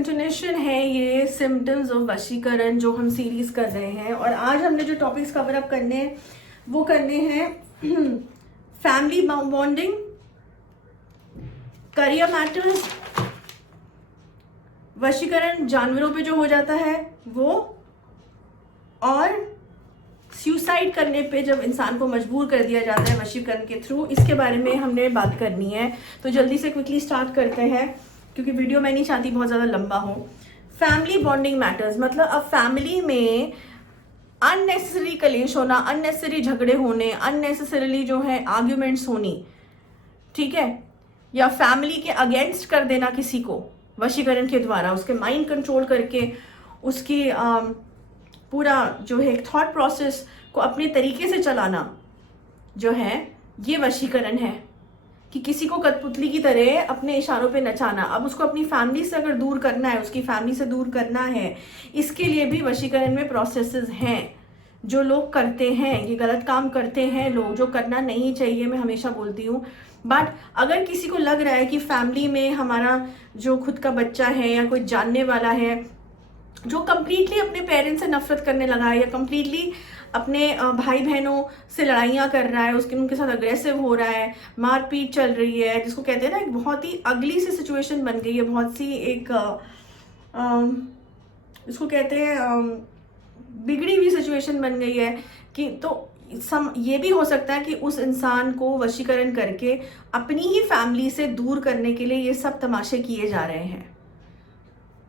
Continuation है ये symptoms of वशीकरण जो हम सीरीज कर रहे हैं। और आज हमने जो टॉपिक्स कवर अप करने हैं वो करने हैं फैमिली बॉन्डिंग, करियर मैटर्स, वशीकरण जानवरों पे जो हो जाता है वो, और सुसाइड करने पे जब इंसान को मजबूर कर दिया जाता है वशीकरण के थ्रू, इसके बारे में हमने बात करनी है। तो जल्दी से क्विकली स्टार्ट करते हैं क्योंकि वीडियो मैं नहीं चाहती बहुत ज़्यादा लंबा हो। फैमिली बॉन्डिंग मैटर्स मतलब अब फैमिली में अननेसेसरी कलेश होना, अननेसेसरी झगड़े होने, अननेसेसरीली जो है आर्ग्यूमेंट्स होनी, ठीक है, या फैमिली के अगेंस्ट कर देना किसी को वशीकरण के द्वारा, उसके माइंड कंट्रोल करके उसकी पूरा जो है थॉट प्रोसेस को अपने तरीके से चलाना जो है ये वशीकरण है। कि किसी को कठपुतली की तरह अपने इशारों पे नचाना। अब उसको अपनी फैमिली से अगर दूर करना है, उसकी फैमिली से दूर करना है, इसके लिए भी वशीकरण में प्रोसेसेस हैं जो लोग करते हैं। ये गलत काम करते हैं लोग, जो करना नहीं चाहिए, मैं हमेशा बोलती हूँ। बट अगर किसी को लग रहा है कि फैमिली में हमारा जो खुद का बच्चा है या कोई जानने वाला है जो कंप्लीटली अपने पेरेंट्स से नफरत करने लगा है या कंप्लीटली अपने भाई बहनों से लड़ाइयाँ कर रहा है, उनके साथ अग्रेसिव हो रहा है, मारपीट चल रही है, जिसको कहते हैं ना एक बहुत ही अगली सी सिचुएशन बन गई है, बहुत सी एक इसको कहते हैं बिगड़ी हुई सिचुएशन बन गई है कि तो ये भी हो सकता है कि उस इंसान को वशीकरण करके अपनी ही फैमिली से दूर करने के लिए ये सब तमाशे किए जा रहे हैं।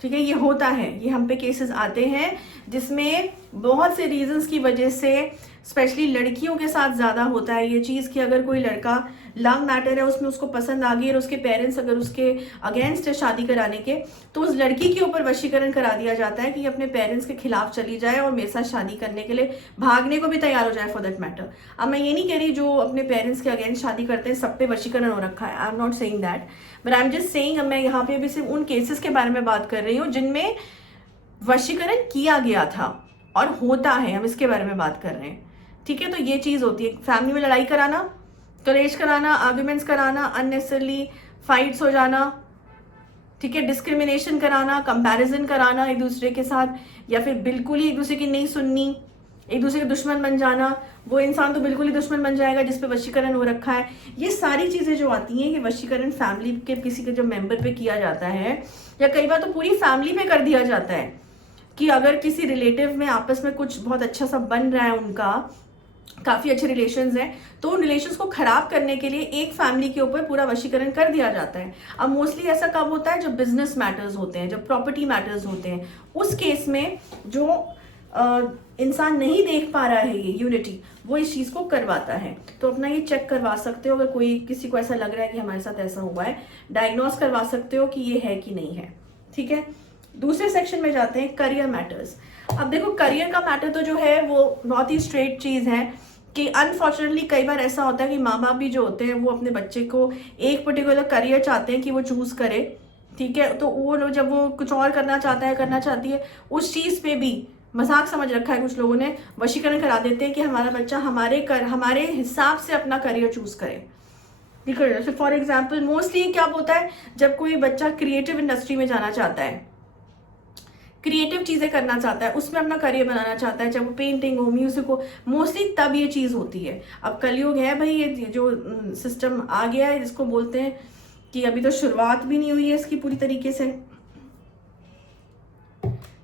ठीक है, ये होता है, ये हम पे केसेस आते हैं जिसमें बहुत से रीजंस की वजह से, स्पेशली लड़कियों के साथ ज़्यादा होता है ये चीज़ कि अगर कोई लड़का लव मैटर है, उसमें उसको पसंद आ गई और उसके पेरेंट्स अगर उसके अगेंस्ट है शादी कराने के, तो उस लड़की के ऊपर वशीकरण करा दिया जाता है कि ये अपने पेरेंट्स के खिलाफ चली जाए और मेरे साथ शादी करने के लिए भागने को भी तैयार हो जाए फॉर दैट मैटर। अब मैं ये नहीं कह रही जो अपने पेरेंट्स के अगेंस्ट शादी करते हैं सब पे वशीकरण हो रखा है, I am not saying that, but I am just saying मैं यहाँ पे भी सिर्फ उन केसेस के बारे में बात कर रही हूँ जिनमें वशीकरण किया गया था और होता है, हम इसके बारे में बात कर रहे हैं। ठीक है, तो ये चीज़ होती है फैमिली में लड़ाई कराना, कलेश कराना, आर्ग्यूमेंट्स कराना, अननेसेसरली फाइट्स हो जाना, ठीक है, डिस्क्रिमिनेशन कराना, कंपैरिजन कराना एक दूसरे के साथ, या फिर बिल्कुल ही एक दूसरे की नहीं सुननी, एक दूसरे के दुश्मन बन जाना। वो इंसान तो बिल्कुल ही दुश्मन बन जाएगा जिस पे वशीकरण हो रखा है। ये सारी चीज़ें जो आती हैं कि वशीकरण फैमिली के किसी के जो मेंबर पे किया जाता है या कई बार तो पूरी फैमिली पे कर दिया जाता है कि अगर किसी रिलेटिव में आपस में कुछ बहुत अच्छा सा बन रहा है, उनका काफ़ी अच्छे रिलेशंस हैं, तो उन रिलेशंस को ख़राब करने के लिए एक फैमिली के ऊपर पूरा वशीकरण कर दिया जाता है। अब मोस्टली ऐसा कब होता है जब बिजनेस मैटर्स होते हैं, जब प्रॉपर्टी मैटर्स होते हैं, उस केस में जो इंसान नहीं देख पा रहा है ये यूनिटी, वो इस चीज़ को करवाता है। तो अपना ये चेक करवा सकते हो, अगर कोई किसी को ऐसा लग रहा है कि हमारे साथ ऐसा हुआ है, डायग्नोस करवा सकते हो कि ये है कि नहीं है। ठीक है, दूसरे सेक्शन में जाते हैं करियर मैटर्स। अब देखो करियर का मैटर तो जो है वो बहुत ही स्ट्रेट चीज़ है कि अनफॉर्चुनेटली कई बार ऐसा होता है कि माँ बाप भी जो होते हैं वो अपने बच्चे को एक पर्टिकुलर करियर चाहते हैं कि वो चूज़ करे। ठीक है, तो वो जब वो कुछ और करना चाहता है, करना चाहती है, उस चीज़ पे भी मजाक समझ रखा है कुछ लोगों ने, वशीकरण करा देते हैं कि हमारा बच्चा हमारे हिसाब से अपना करियर चूज करे। फॉर एग्जाम्पल मोस्टली क्या होता है जब कोई बच्चा क्रिएटिव इंडस्ट्री में जाना चाहता है, क्रिएटिव चीज़ें करना चाहता है, उसमें अपना करियर बनाना चाहता है, चाहे वो पेंटिंग हो, म्यूजिक हो, मोस्टली तब ये चीज़ होती है। अब कलयुग है भाई, ये जो सिस्टम आ गया है जिसको बोलते हैं कि अभी तो शुरुआत भी नहीं हुई है इसकी पूरी तरीके से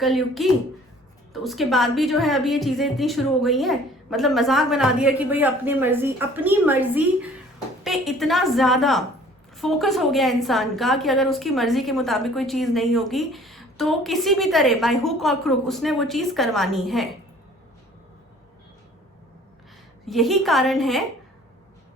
कलयुग की, तो उसके बाद भी जो है अभी ये चीज़ें इतनी शुरू हो गई हैं, मतलब मजाक बना दिया कि भाई अपनी मर्जी पे इतना ज़्यादा फोकस हो गया इंसान का कि अगर उसकी मर्जी के मुताबिक कोई चीज़ नहीं होगी तो किसी भी तरह बाय हुक और क्रुक उसने वो चीज़ करवानी है। यही कारण है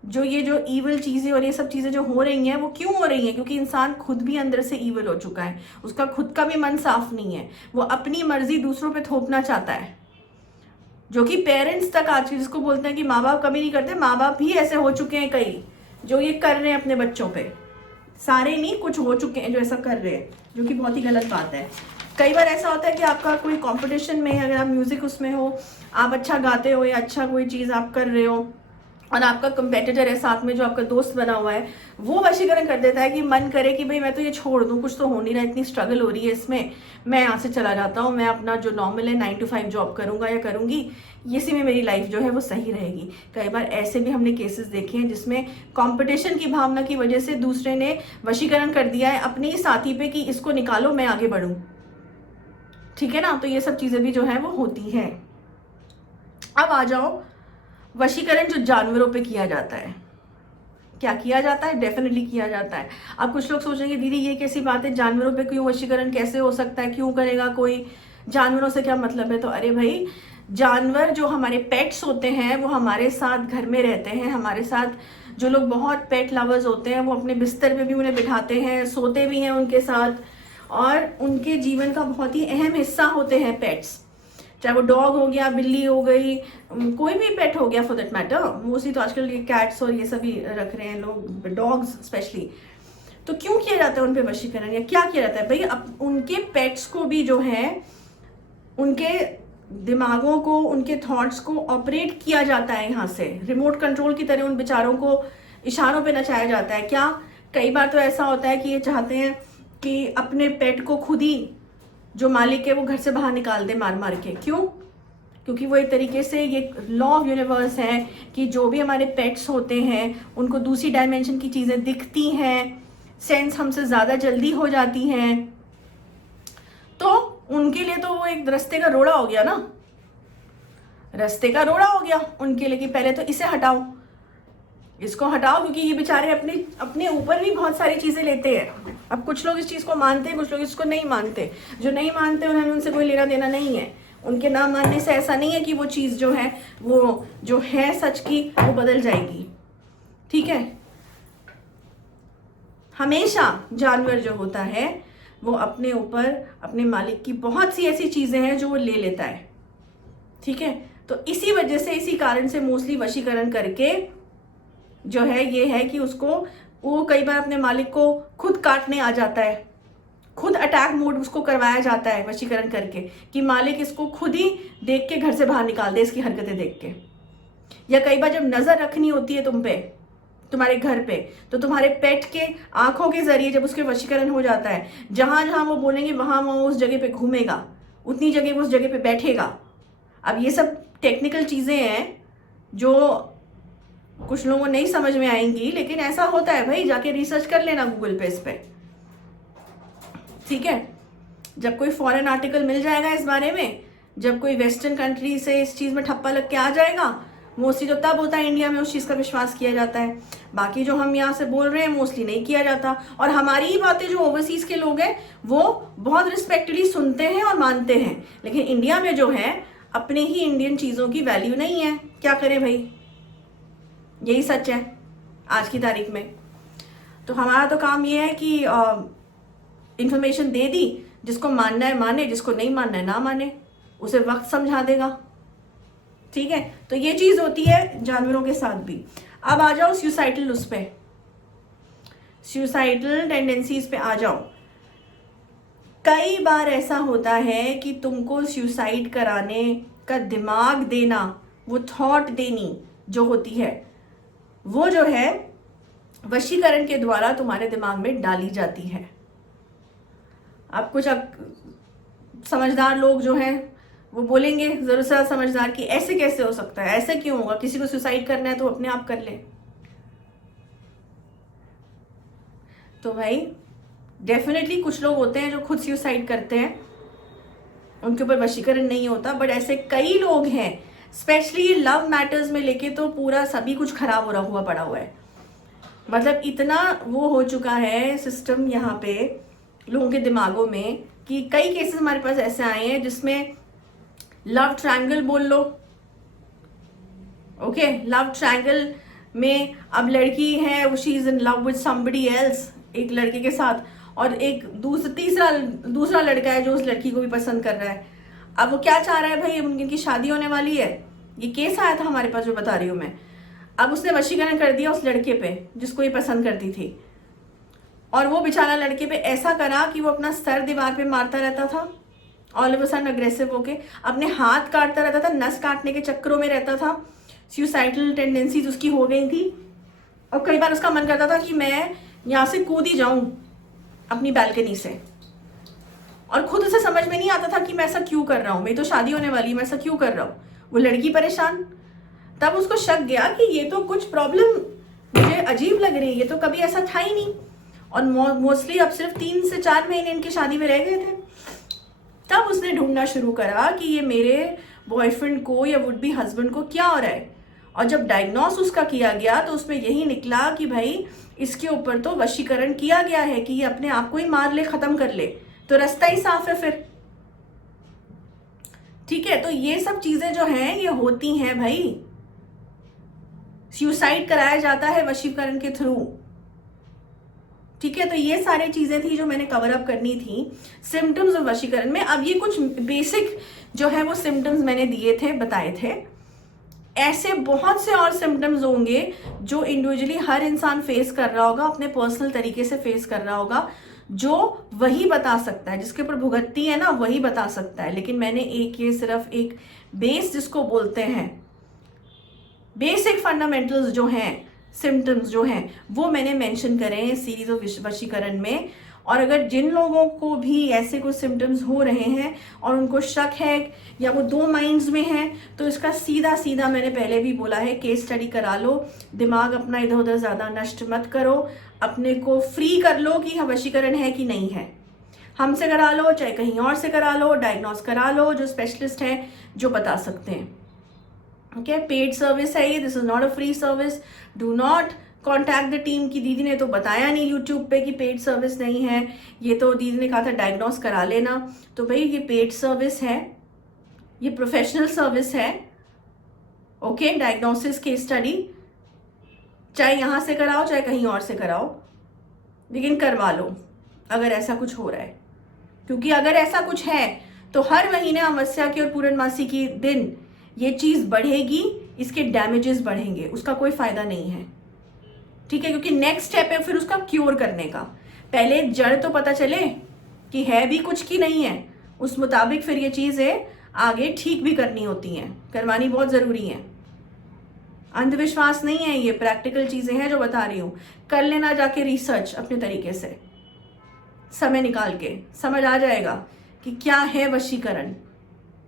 जो ईवल चीज़ें और ये सब चीज़ें जो हो रही हैं वो क्यों हो रही हैं, क्योंकि इंसान खुद भी अंदर से ईवल हो चुका है, उसका खुद का भी मन साफ नहीं है, वो अपनी मर्जी दूसरों पे थोपना चाहता है, जो कि पेरेंट्स तक आज जिसको बोलते हैं कि माँ बाप कभी नहीं करते, माँ बाप भी ऐसे हो चुके हैं कई जो ये कर रहे हैं अपने बच्चों पे, सारे नहीं कुछ हो चुके हैं जो ऐसा कर रहे हैं, जो कि बहुत ही गलत बात है। कई बार ऐसा होता है कि आपका कोई कंपटीशन में अगर आप म्यूजिक उसमें हो, आप अच्छा गाते हो या अच्छा कोई चीज़ आप कर रहे हो, और आपका कंपेटिटर है साथ में, जो आपका दोस्त बना हुआ है, वो वशीकरण कर देता है कि मन करे कि भाई मैं तो ये छोड़ दूं, कुछ तो हो नहीं रहा, इतनी स्ट्रगल हो रही है इसमें, मैं यहाँ से चला जाता हूँ, मैं अपना जो नॉर्मल है 9 to 5 जॉब करूंगा या करूंगी, इसी में मेरी लाइफ जो है वो सही रहेगी। कई बार ऐसे भी हमने केसेस देखे हैं जिसमें कंपटीशन की भावना की वजह से दूसरे ने वशीकरण कर दिया है अपने ही साथी पे कि इसको निकालो मैं आगे बढ़ूं, ठीक है ना। तो ये सब चीजें भी जो है वो होती हैं। अब आ जाओ वशीकरण जो जानवरों पे किया जाता है। क्या किया जाता है? डेफिनेटली किया जाता है। अब कुछ लोग सोचेंगे दीदी ये कैसी बात है, जानवरों पे क्यों वशीकरण कैसे हो सकता है, क्यों करेगा कोई, जानवरों से क्या मतलब है? तो अरे भाई, जानवर जो हमारे पेट्स होते हैं वो हमारे साथ घर में रहते हैं, हमारे साथ जो लोग बहुत पेट लवर्स होते हैं वो अपने बिस्तर पे भी उन्हें बिठाते हैं, सोते भी हैं उनके साथ, और उनके जीवन का बहुत ही अहम हिस्सा होते हैं पेट्स। चाहे वो डॉग हो गया, बिल्ली हो गई, कोई भी पेट हो गया फॉर दैट मैटर। मोस्टली तो आजकल ये कैट्स और ये सभी रख रहे हैं लोग, डॉग्स स्पेशली। तो क्यों किया जाता है उन पे वशीकरण, या क्या किया जाता है भाई? अब उनके पेट्स को भी जो है उनके दिमागों को, उनके थॉट्स को ऑपरेट किया जाता है यहाँ से, रिमोट कंट्रोल की तरह उन बेचारों को इशारों पे नचाया जाता है। क्या कई बार तो ऐसा होता है कि ये चाहते हैं कि अपने पेट को खुद ही जो मालिक है वो घर से बाहर निकाल दे मार मार के। क्यों? क्योंकि वो एक तरीके से ये लॉ ऑफ यूनिवर्स है कि जो भी हमारे पेट्स होते हैं उनको दूसरी डायमेंशन की चीज़ें दिखती हैं, सेंस हमसे ज़्यादा जल्दी हो जाती हैं, तो उनके लिए तो वो एक रास्ते का रोड़ा हो गया ना, रास्ते का रोड़ा हो गया उनके लिए कि पहले तो इसे हटाओ, इसको हटाओ, क्योंकि ये बेचारे अपने ऊपर भी बहुत सारी चीज़ें लेते हैं। अब कुछ लोग इस चीज़ को मानते हैं, कुछ लोग इसको नहीं मानते। जो नहीं मानते उन्हें उनसे कोई लेना देना नहीं है। उनके ना मानने से ऐसा नहीं है कि वो चीज़ जो है वो जो है सच की वो बदल जाएगी, ठीक है। हमेशा जानवर जो होता है वो अपने ऊपर अपने मालिक की बहुत सी ऐसी चीज़ें हैं जो वो ले लेता है, ठीक है। तो इसी वजह से, इसी कारण से मोस्टली वशीकरण करके जो है ये है कि उसको वो कई बार अपने मालिक को खुद काटने आ जाता है, खुद अटैक मोड उसको करवाया जाता है वशीकरण करके कि मालिक इसको खुद ही देख के घर से बाहर निकाल दे इसकी हरकतें देख के। या कई बार जब नजर रखनी होती है तुम पे, तुम्हारे घर पे, तो तुम्हारे पेट के आंखों के जरिए जब उसके वशीकरण हो जाता है, जहां जहां वो बोलेंगे वहां वहां उस जगह पे घूमेगा, उतनी जगह वो उस जगह पे बैठेगा। अब ये सब टेक्निकल चीजें हैं जो कुछ लोगों को नहीं समझ में आएंगी, लेकिन ऐसा होता है भाई, जाके रिसर्च कर लेना गूगल पे इस पे, ठीक है। जब कोई फॉरेन आर्टिकल मिल जाएगा इस बारे में, जब कोई वेस्टर्न कंट्री से इस चीज में ठप्पा लग के आ जाएगा, मोस्टली तो तब होता है इंडिया में उस चीज का विश्वास किया जाता है। बाकी जो हम यहाँ से बोल रहे हैं मोस्टली नहीं किया जाता। और हमारी ही बातें जो ओवरसीज के लोग हैं वो बहुत रिस्पेक्टफुली सुनते हैं और मानते हैं, लेकिन इंडिया में जो है अपने ही इंडियन चीजों की वैल्यू नहीं है। क्या करें भाई, यही सच है आज की तारीख में। तो हमारा तो काम ये है कि इंफॉर्मेशन दे दी, जिसको मानना है माने, जिसको नहीं मानना है ना माने, उसे वक्त समझा देगा, ठीक है। तो ये चीज होती है जानवरों के साथ भी। अब आ जाओ सुसाइडल, उस पे सुसाइडल टेंडेंसीज पे आ जाओ। कई बार ऐसा होता है कि तुमको सुसाइड कराने का दिमाग देना, वो थॉट देनी जो होती है वो जो है वशीकरण के द्वारा तुम्हारे दिमाग में डाली जाती है। अब कुछ समझदार लोग जो हैं वो बोलेंगे, जरूर से समझदार, कि ऐसे कैसे हो सकता है, ऐसे क्यों होगा, किसी को सुसाइड करना है तो अपने आप कर ले। तो भाई डेफिनेटली कुछ लोग होते हैं जो खुद सुसाइड करते हैं, उनके ऊपर वशीकरण नहीं होता, बट ऐसे कई लोग हैं, स्पेशली लव मैटर्स में लेके तो पूरा सभी कुछ खराब हो रहा हुआ पड़ा हुआ है। मतलब इतना वो हो चुका है सिस्टम यहाँ पे लोगों के दिमागों में कि कई केसेस हमारे पास ऐसे आए हैं जिसमें लव ट्रायंगल बोल लो, ओके, लव ट्रायंगल में अब लड़की है, she is in love with somebody else, एक लड़के के साथ, और एक दूसरा लड़का है जो उस लड़की को भी पसंद कर रहा है। अब वो क्या चाह रहा है भाई, उनकी शादी होने वाली है, ये केस आया था हमारे पास जो बता रही हूँ मैं। अब उसने वशीकरण कर दिया उस लड़के पे जिसको ये पसंद करती थी, और वो बेचारा लड़के पे ऐसा करा कि वो अपना सर दीवार पे मारता रहता था, all of a sudden aggressive होके अपने हाथ काटता रहता था, नस काटने के चक्करों में रहता था, सुसाइडल टेंडेंसीज उसकी हो गई थी, और कई बार उसका मन करता था कि मैं यहाँ से कूद ही जाऊं अपनी बैल्कनी से, और खुद उसे समझ में नहीं आता था कि मैं ऐसा क्यों कर रहा हूँ, मेरी तो शादी होने वाली है, मैं ऐसा क्यों कर रहा हूँ। वो लड़की परेशान, तब उसको शक गया कि ये तो कुछ प्रॉब्लम मुझे अजीब लग रही है, ये तो कभी ऐसा था ही नहीं। और मोस्टली अब सिर्फ 3 से 4 महीने इनकी शादी में रह गए थे। तब उसने ढूंढना शुरू करा कि ये मेरे बॉयफ्रेंड को या वुड बी हस्बैंड को क्या हो रहा है। और जब डायग्नोस उसका किया गया तो उसमें यही निकला कि भाई इसके ऊपर तो वशीकरण किया गया है कि ये अपने आप को ही मार ले, खत्म कर ले, तो रास्ता ही साफ है फिर। ठीक है, तो ये सब चीजें जो हैं ये होती हैं भाई, सुसाइड कराया जाता है वशीकरण के थ्रू। ठीक है, तो ये सारी चीजें थी जो मैंने कवर अप करनी थी सिम्टम्स ऑफ वशीकरण में। अब ये कुछ बेसिक जो है वो सिम्टम्स मैंने दिए थे, बताए थे। ऐसे बहुत से और सिम्टम्स होंगे जो इंडिविजुअली हर इंसान फेस कर रहा होगा, अपने पर्सनल तरीके से फेस कर रहा होगा, जो वही बता सकता है, जिसके ऊपर भुगतती है ना वही बता सकता है। लेकिन मैंने ये सिर्फ एक बेस जिसको बोलते हैं, बेसिक फंडामेंटल्स जो हैं, सिम्टम्स जो हैं, वो मैंने मेंशन करे हैं सीरीज ऑफ वशीकरण में। और अगर जिन लोगों को भी ऐसे कुछ सिम्टम्स हो रहे हैं और उनको शक है या वो 2 माइंड्स में हैं, तो इसका सीधा सीधा मैंने पहले भी बोला है, केस स्टडी करा लो, दिमाग अपना इधर उधर ज़्यादा नष्ट मत करो, अपने को फ्री कर लो कि वशीकरण है कि नहीं है। हमसे करा लो, चाहे कहीं और से करा लो, डायग्नोस करा लो, जो स्पेशलिस्ट हैं जो बता सकते हैं। ओके, पेड सर्विस है ये, this is not a free service. Do not contact the team की दीदी ने तो बताया नहीं यूट्यूब पे कि पेड सर्विस नहीं है, ये तो दीदी ने कहा था डायग्नोस करा लेना। तो भाई ये पेड सर्विस है, ये प्रोफेशनल सर्विस है। ओके, डायग्नोसिस केस स्टडी चाहे यहाँ से कराओ चाहे कहीं और से कराओ, लेकिन करवा लो अगर ऐसा कुछ हो रहा है। क्योंकि अगर ऐसा कुछ है तो हर महीने अमावस्या के और पूर्णमासी के दिन ये चीज़ बढ़ेगी, इसके डैमेजेस बढ़ेंगे, उसका कोई फायदा नहीं है। ठीक है, क्योंकि नेक्स्ट स्टेप है फिर उसका क्योर करने का। पहले जड़ तो पता चले कि है भी कुछ की नहीं है, उस मुताबिक फिर ये चीज़ें आगे ठीक भी करनी होती हैं, करवानी बहुत ज़रूरी है। अंधविश्वास नहीं है, ये प्रैक्टिकल चीज़ें हैं जो बता रही हूँ। कर लेना जाके रिसर्च अपने तरीके से, समय निकाल के, समझ आ जाएगा कि क्या है वशीकरण,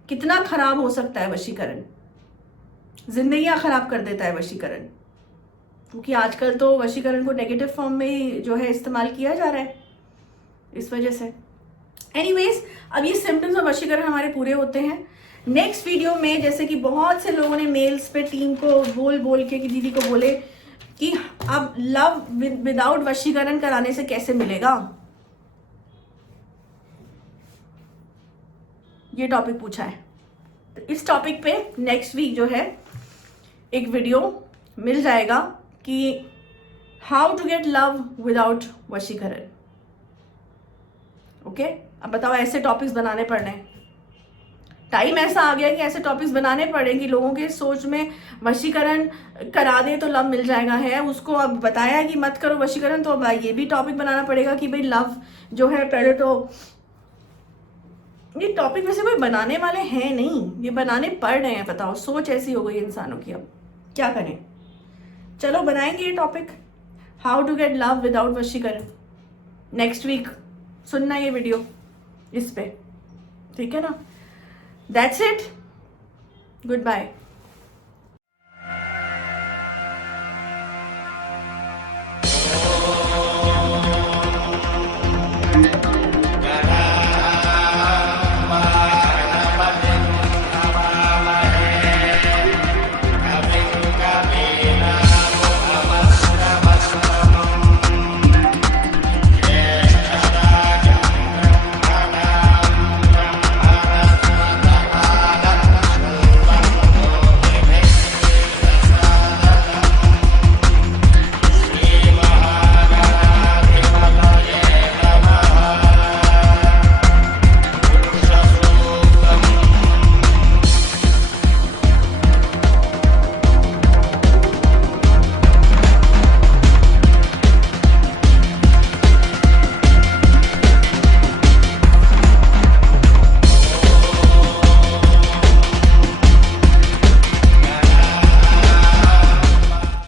कितना खराब हो सकता है वशीकरण, जिंदगियां खराब कर देता है वशीकरण। क्योंकि आजकल तो वशीकरण को नेगेटिव फॉर्म में जो है इस्तेमाल किया जा रहा है, इस वजह से। एनीवेज, अब ये सिम्टम्स ऑफ वशीकरण हमारे पूरे होते हैं। नेक्स्ट वीडियो में, जैसे कि बहुत से लोगों ने मेल्स पे टीम को बोल के कि दीदी को बोले कि अब लव विदाउट वशीकरण कराने से कैसे मिलेगा, ये टॉपिक पूछा है। तो इस टॉपिक पे नेक्स्ट वीक जो है एक वीडियो मिल जाएगा कि how to get love without वशीकरण। ओके, अब बताओ, ऐसे टॉपिक्स बनाने पड़ने, टाइम ऐसा आ गया कि ऐसे टॉपिक्स बनाने पड़े कि लोगों के सोच में वशीकरण करा दे तो लव मिल जाएगा है। उसको अब बताया कि मत करो वशीकरण, तो अब ये भी टॉपिक बनाना पड़ेगा कि भाई लव जो है, पहले तो ये टॉपिक वैसे कोई बनाने वाले हैं नहीं, ये बनाने पड़ रहे हैं। बताओ, सोच ऐसी हो गई इंसानों की, अब क्या करें। चलो बनाएंगे ये topic, how to get love without वशीकरण। नेक्स्ट वीक सुनना ये वीडियो इस पे, ठीक है ना। That's it, good bye.